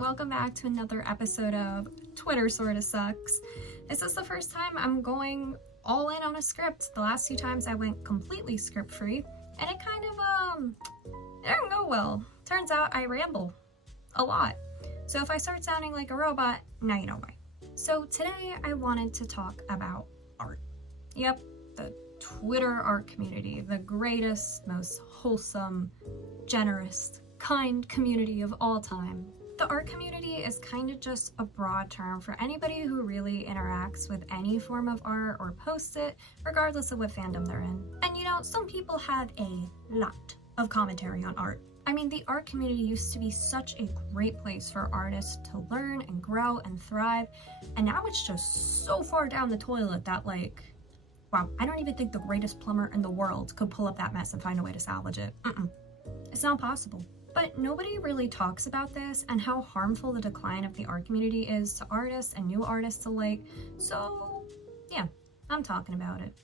welcome back to another episode of Twitter Sorta Sucks. This is the first time I'm going all in on a script. The last few times I went completely script-free, and it kind of, it didn't go well. Turns out I ramble a lot. So if I start sounding like a robot, now you know why. So today I wanted to talk about art. Yep, the Twitter art community, the greatest, most wholesome, generous, kind community of all time. The art community is kind of just a broad term for anybody who really interacts with any form of art or posts it, regardless of what fandom they're in. And you know, some people have a lot of commentary on art. I mean, the art community used to be such a great place for artists to learn and grow and thrive, and now it's just so far down the toilet that, like, wow, I don't even think the greatest plumber in the world could pull up that mess and find a way to salvage it. It's not possible. But nobody really talks about this and how harmful the decline of the art community is to artists and new artists alike. So, yeah, I'm talking about it.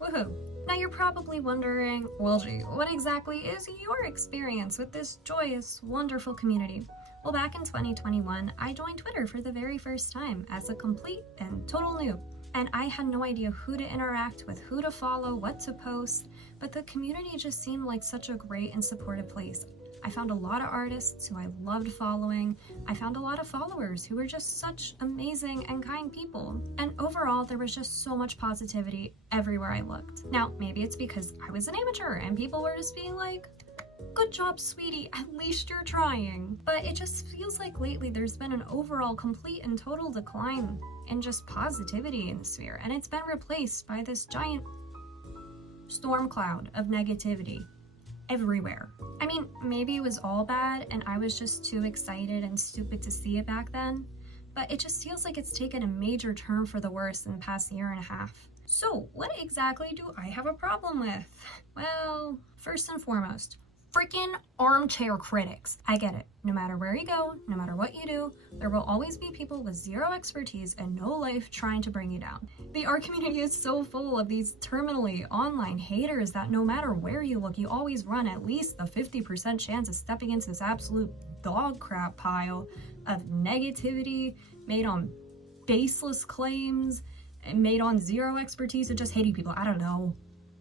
Woohoo! Now you're probably wondering, well gee, what exactly is your experience with this joyous, wonderful community? Well, back in 2021, I joined Twitter for the very first time as a complete and total noob. And I had no idea who to interact with, who to follow, what to post, but the community just seemed like such a great and supportive place. I found a lot of artists who I loved following. I found a lot of followers who were just such amazing and kind people. And overall, there was just so much positivity everywhere I looked. Now, maybe it's because I was an amateur and people were just being like, good job, sweetie, at least you're trying. But it just feels like lately there's been an overall complete and total decline in just positivity in the sphere, and it's been replaced by this giant storm cloud of negativity everywhere. I mean, maybe it was all bad and I was just too excited and stupid to see it back then, but it just feels like it's taken a major turn for the worse in the past year and a half. So, what exactly do I have a problem with? Well, first and foremost, freaking armchair critics. I get it. No matter where you go, no matter what you do, there will always be people with zero expertise and no life trying to bring you down. The art community is so full of these terminally online haters that no matter where you look, you always run at least the 50% chance of stepping into this absolute dog crap pile of negativity made on baseless claims and made on zero expertise and just hating people. I don't know.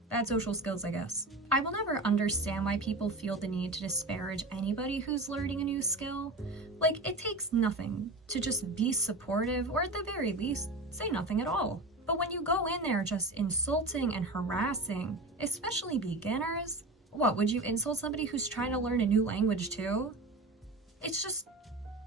Bad social skills, I guess. I will never understand why people feel the need to disparage anybody who's learning a new skill. Like, it takes nothing to just be supportive, or at the very least, say nothing at all. But when you go in there just insulting and harassing, especially beginners, what, would you insult somebody who's trying to learn a new language too? It's just,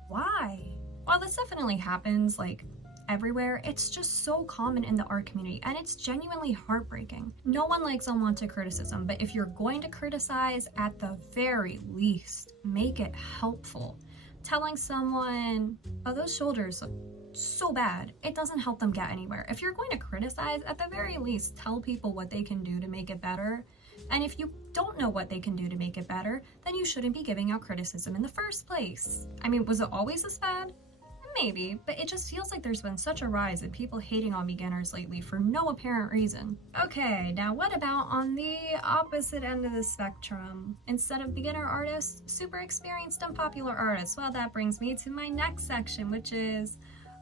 why? While this definitely happens, like, everywhere, it's just so common in the art community, and it's genuinely heartbreaking. No one likes unwanted criticism, but if you're going to criticize, at the very least, make it helpful. Telling someone, oh, those shoulders look so bad, it doesn't help them get anywhere. If you're going to criticize, at the very least, tell people what they can do to make it better. And if you don't know what they can do to make it better, then you shouldn't be giving out criticism in the first place. I mean, was it always this bad? Maybe, but it just feels like there's been such a rise in people hating on beginners lately for no apparent reason. Okay, now what about on the opposite end of the spectrum? Instead of beginner artists, super experienced and popular artists. Well, that brings me to my next section, which is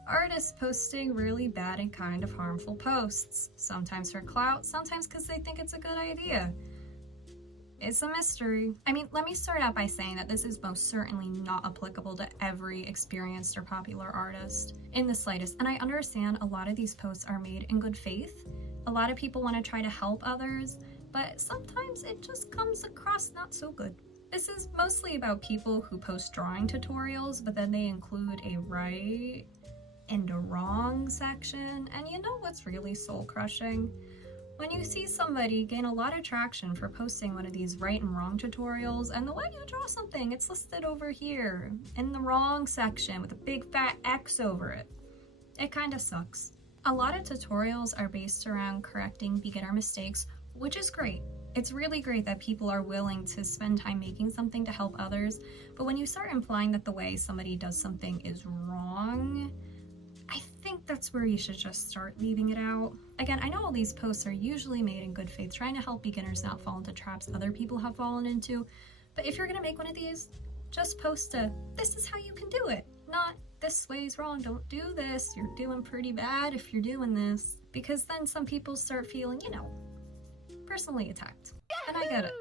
artists posting really bad and kind of harmful posts. Sometimes for clout, sometimes because they think it's a good idea. It's a mystery. I mean, let me start out by saying that this is most certainly not applicable to every experienced or popular artist in the slightest, and I understand a lot of these posts are made in good faith. A lot of people want to try to help others, but sometimes it just comes across not so good. This is mostly about people who post drawing tutorials, but then they include a right and a wrong section, and you know what's really soul-crushing? When you see somebody gain a lot of traction for posting one of these right and wrong tutorials, and the way you draw something, it's listed over here in the wrong section with a big fat X over it. It kind of sucks. A lot of tutorials are based around correcting beginner mistakes, which is great. It's really great that people are willing to spend time making something to help others, but when you start implying that the way somebody does something is wrong, I think that's where you should just start leaving it out. Again, I know all these posts are usually made in good faith, trying to help beginners not fall into traps other people have fallen into, but if you're gonna make one of these, just post a, this is how you can do it. not, this way's wrong, don't do this, you're doing pretty bad if you're doing this. Because then some people start feeling, personally attacked. And I get it.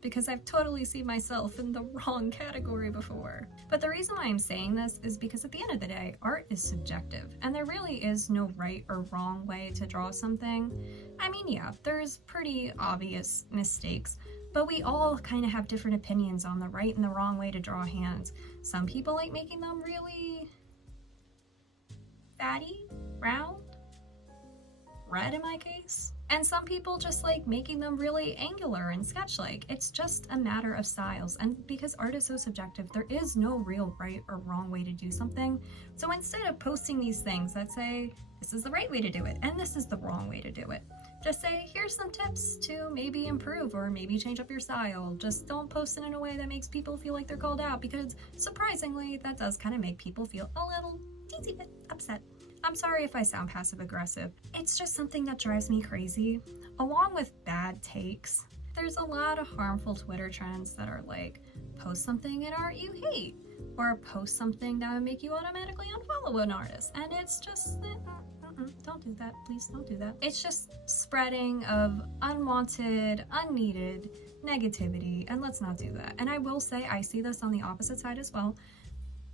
Because I've totally seen myself in the wrong category before. But the reason why I'm saying this is because at the end of the day, art is subjective, and there really is no right or wrong way to draw something. I mean, yeah, there's pretty obvious mistakes, but we all kind of have different opinions on the right and the wrong way to draw hands. Some people like making them really fatty, round, red in my case. And some people just like making them really angular and sketch-like. It's just a matter of styles. And because art is so subjective, there is no real right or wrong way to do something. So instead of posting these things that say, this is the right way to do it, and this is the wrong way to do it, just say, here's some tips to maybe improve or maybe change up your style. Just don't post it in a way that makes people feel like they're called out, because surprisingly, that does kind of make people feel a little teensy bit upset. I'm sorry if I sound passive-aggressive. It's just something that drives me crazy. Along with bad takes, there's a lot of harmful Twitter trends that are like, post something in art you hate, or post something that would make you automatically unfollow an artist. And it's just, don't do that. Please don't do that. It's just spreading of unwanted, unneeded negativity, and let's not do that. And I will say, I see this on the opposite side as well.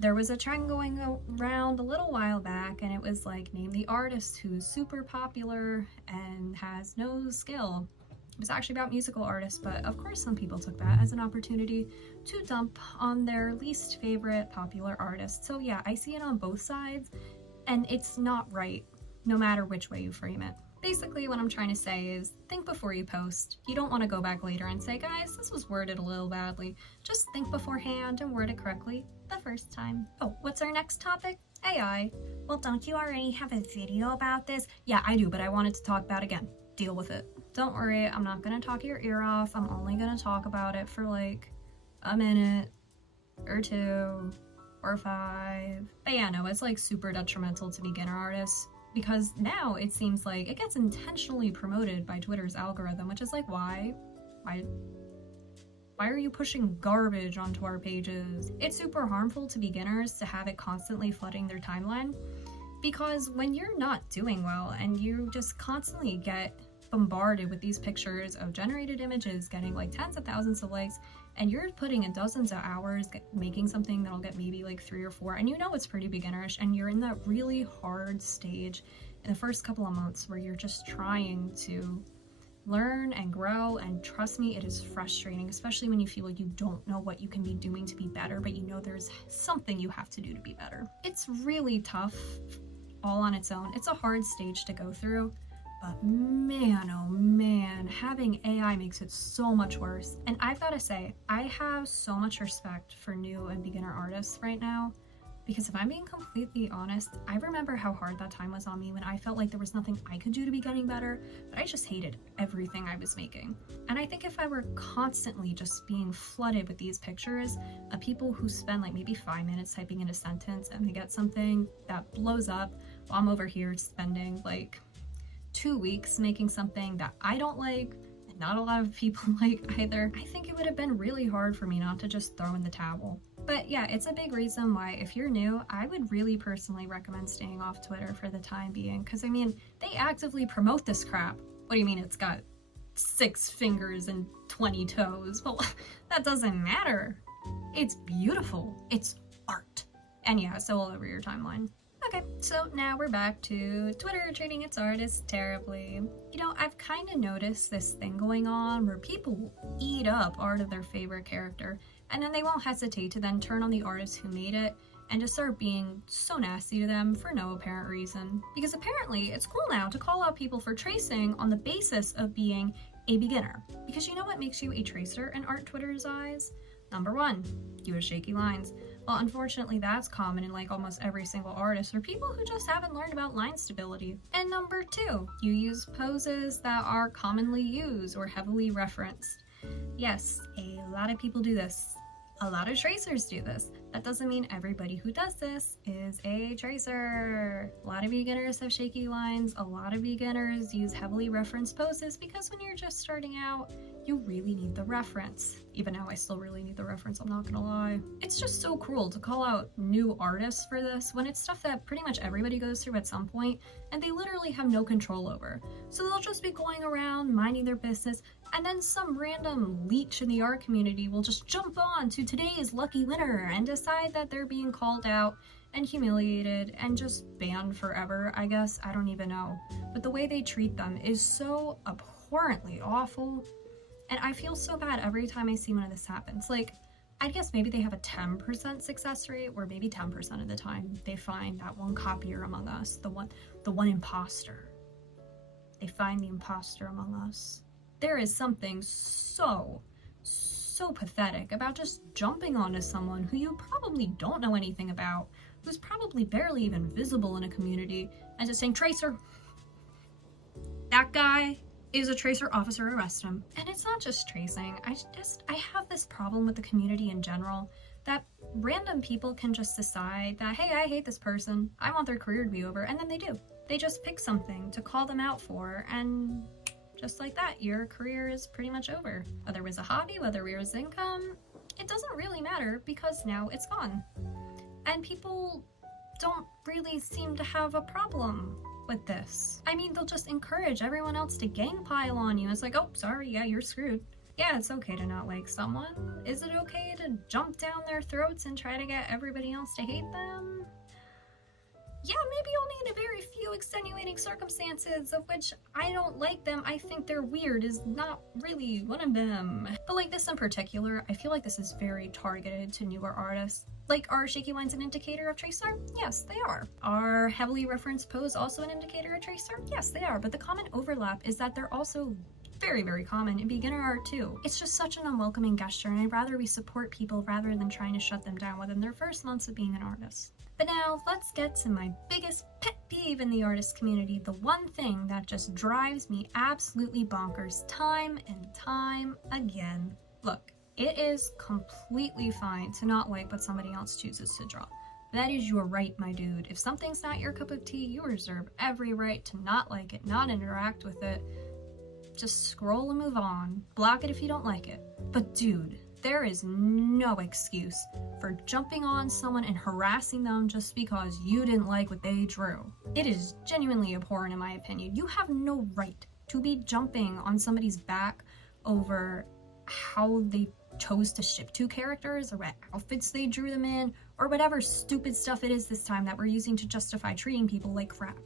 There was a trend going around a little while back, and it was like, name the artist who's super popular and has no skill. It was actually about musical artists, but of course some people took that as an opportunity to dump on their least favorite popular artist. So yeah, I see it on both sides, and it's not right, no matter which way you frame it. Basically, what I'm trying to say is, think before you post. You don't want to go back later and say, guys, this was worded a little badly. Just think beforehand and word it correctly the first time. Oh, what's our next topic? AI. Well, don't you already have a video about this? Yeah, I do, but I wanted to talk about it again. Deal with it. Don't worry, I'm not gonna talk your ear off. I'm only gonna talk about it for like a minute or 2 or 5. But yeah, no, it's like super detrimental to beginner artists, because now it seems like it gets intentionally promoted by Twitter's algorithm, which is like, why are you pushing garbage onto our pages? It's super harmful to beginners to have it constantly flooding their timeline, because when you're not doing well and you just constantly get bombarded with these pictures of generated images getting like tens of thousands of likes, and you're putting in dozens of hours making something that'll get maybe like 3 or 4, and you know it's pretty beginnerish, and you're in that really hard stage in the first couple of months where you're just trying to learn and grow, and trust me, it is frustrating, especially when you feel like you don't know what you can be doing to be better, but you know there's something you have to do to be better. It's really tough all on its own. It's a hard stage to go through. But man, oh man, having AI makes it so much worse. And I've got to say, I have so much respect for new and beginner artists right now, because if I'm being completely honest, I remember how hard that time was on me when I felt like there was nothing I could do to be getting better, but I just hated everything I was making. And I think if I were constantly just being flooded with these pictures of people who spend like maybe 5 minutes typing in a sentence and they get something that blows up, while I'm over here spending like 2 weeks making something that I don't like, and not a lot of people like either, I think it would have been really hard for me not to just throw in the towel. But yeah, it's a big reason why, if you're new, I would really personally recommend staying off Twitter for the time being, because I mean, they actively promote this crap. What do you mean it's got 6 fingers and 20 toes? Well, that doesn't matter. It's beautiful. It's art. And yeah, so all over your timeline. Okay, so now we're back to Twitter treating its artists terribly. You know, I've kind of noticed this thing going on where people will eat up art of their favorite character, and then they won't hesitate to then turn on the artist who made it and just start being so nasty to them for no apparent reason. Because apparently it's cool now to call out people for tracing on the basis of being a beginner. Because you know what makes you a tracer in art Twitter's eyes? Number 1, you have shaky lines. Well, unfortunately, that's common in like almost every single artist, or people who just haven't learned about line stability. And number 2, you use poses that are commonly used or heavily referenced. Yes, a lot of people do this. A lot of tracers do this. That doesn't mean everybody who does this is a tracer. A lot of beginners have shaky lines. A lot of beginners use heavily referenced poses because when you're just starting out, you really need the reference. Even now, I still really need the reference, I'm not gonna lie. It's just so cruel to call out new artists for this when it's stuff that pretty much everybody goes through at some point and they literally have no control over. So they'll just be going around minding their business, and then some random leech in the art community will just jump on to today's lucky winner and decide that they're being called out and humiliated and just banned forever, I guess. I don't even know. But the way they treat them is so abhorrently awful. And I feel so bad every time I see one of this happens. Like, I guess maybe they have a 10% success rate, or maybe 10% of the time they find that one copier among us, the one imposter. They find the imposter among us. There is something so pathetic about just jumping onto someone who you probably don't know anything about, who's probably barely even visible in a community, and just saying, "Tracer, that guy is a tracer, officer, arrest him." And it's not just tracing. I have this problem with the community in general, that random people can just decide that, hey, I hate this person, I want their career to be over, and then they do. They just pick something to call them out for, and just like that, your career is pretty much over. Whether it was a hobby, whether it was income, it doesn't really matter because now it's gone. And people don't really seem to have a problem with this. I mean, they'll just encourage everyone else to gang pile on you. It's like, oh, sorry, yeah, you're screwed. Yeah, it's okay to not like someone. Is it okay to jump down their throats and try to get everybody else to hate them? Yeah, maybe only in a very few extenuating circumstances, of which I don't like them, I think they're weird, is not really one of them. But like this in particular, I feel like this is very targeted to newer artists. Like, are shaky lines an indicator of tracer? Yes, they are. Are heavily referenced pose also an indicator of tracer? Yes, they are. But the common overlap is that they're also very common in beginner art too. It's just such an unwelcoming gesture, and I'd rather we support people rather than trying to shut them down within their first months of being an artist. But now, let's get to my biggest pet peeve in the artist community, the one thing that just drives me absolutely bonkers time and time again. Look, it is completely fine to not like what somebody else chooses to draw. That is your right, my dude. If something's not your cup of tea, you reserve every right to not like it, not interact with it. Just scroll and move on. Block it if you don't like it. But dude, there is no excuse for jumping on someone and harassing them just because you didn't like what they drew. It is genuinely abhorrent in my opinion. You have no right to be jumping on somebody's back over how they chose to ship two characters or what outfits they drew them in or whatever stupid stuff it is this time that we're using to justify treating people like crap.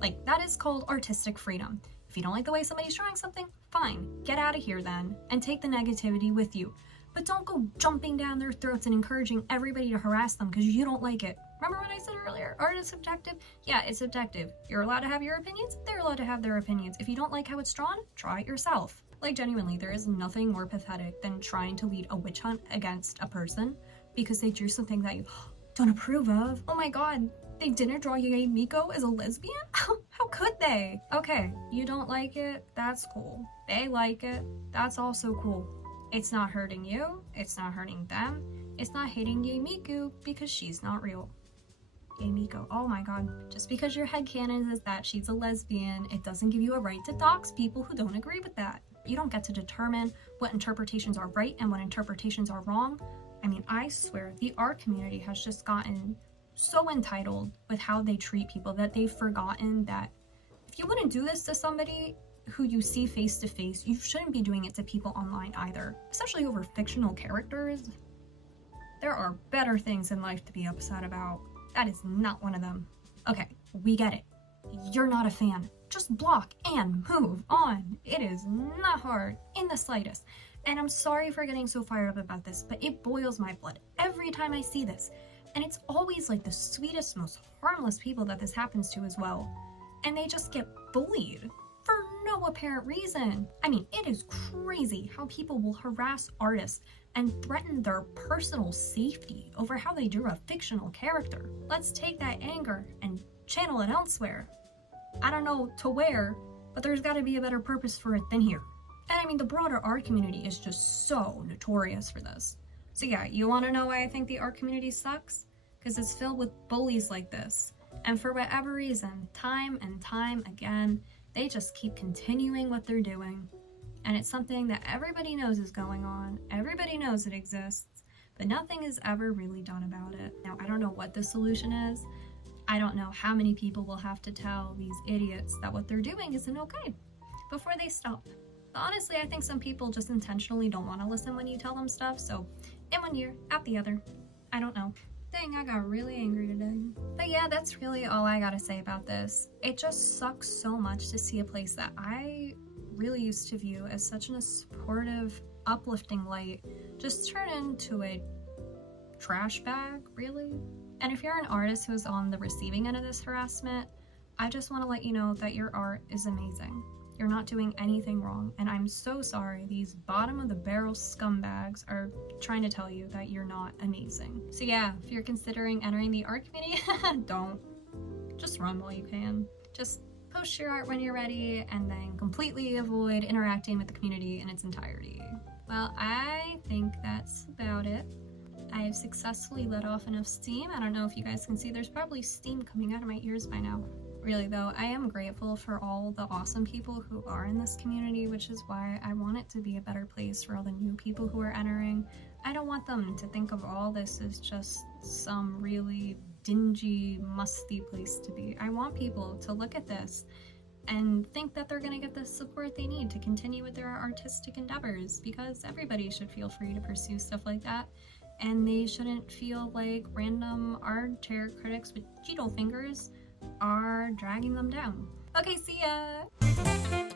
Like, that is called artistic freedom. If you don't like the way somebody's drawing something, fine, get out of here then and take the negativity with you. But don't go jumping down their throats and encouraging everybody to harass them because you don't like it. Remember what I said earlier? Art is subjective? Yeah, it's subjective. You're allowed to have your opinions, they're allowed to have their opinions. If you don't like how it's drawn, try it yourself. Like, genuinely, there is nothing more pathetic than trying to lead a witch hunt against a person because they drew something that you don't approve of. Oh my god, they didn't draw Yae Miko as a lesbian? How could they? Okay, you don't like it, that's cool. They like it, that's also cool. It's not hurting you, it's not hurting them, it's not hating Yae Miko because she's not real. Yae Miko, oh my god. Just because your headcanon is that she's a lesbian, it doesn't give you a right to dox people who don't agree with that. You don't get to determine what interpretations are right and what interpretations are wrong. I mean, I swear, the art community has just gotten so entitled with how they treat people that they've forgotten that if you wouldn't do this to somebody who you see face to face, you shouldn't be doing it to people online either, especially over fictional characters. There are better things in life to be upset about. That is not one of them. Okay, we get it. You're not a fan. Just block and move on. It is not hard in the slightest. And I'm sorry for getting so fired up about this, but it boils my blood every time I see this. And it's always like the sweetest, most harmless people that this happens to as well. And they just get bullied for no apparent reason. I mean, it is crazy how people will harass artists and threaten their personal safety over how they drew a fictional character. Let's take that anger and channel it elsewhere. I don't know to where, but there's gotta be a better purpose for it than here. And I mean, the broader art community is just so notorious for this. So yeah, you want to know why I think the art community sucks? Because it's filled with bullies like this. And for whatever reason, time and time again, they just keep continuing what they're doing. And it's something that everybody knows is going on, everybody knows it exists, but nothing is ever really done about it. Now, I don't know what the solution is. I don't know how many people will have to tell these idiots that what they're doing isn't okay before they stop. But honestly, I think some people just intentionally don't want to listen when you tell them stuff, so in one ear, out the other. I don't know. Dang, I got really angry today. But yeah, that's really all I gotta say about this. It just sucks so much to see a place that I really used to view as such a supportive, uplifting light just turn into a trash bag, really. And if you're an artist who's on the receiving end of this harassment, I just want to let you know that your art is amazing. You're not doing anything wrong, and I'm so sorry these bottom of the barrel scumbags are trying to tell you that you're not amazing. So yeah, if you're considering entering the art community, don't. Just run while you can. Just post your art when you're ready, and then completely avoid interacting with the community in its entirety. Well, I think that's about it. I have successfully let off enough steam. I don't know if you guys can see, there's probably steam coming out of my ears by now. Really though, I am grateful for all the awesome people who are in this community, which is why I want it to be a better place for all the new people who are entering. I don't want them to think of all this as just some really dingy, musty place to be. I want people to look at this and think that they're gonna get the support they need to continue with their artistic endeavors, because everybody should feel free to pursue stuff like that. And they shouldn't feel like random armchair critics with Cheeto fingers are dragging them down. Okay, see ya!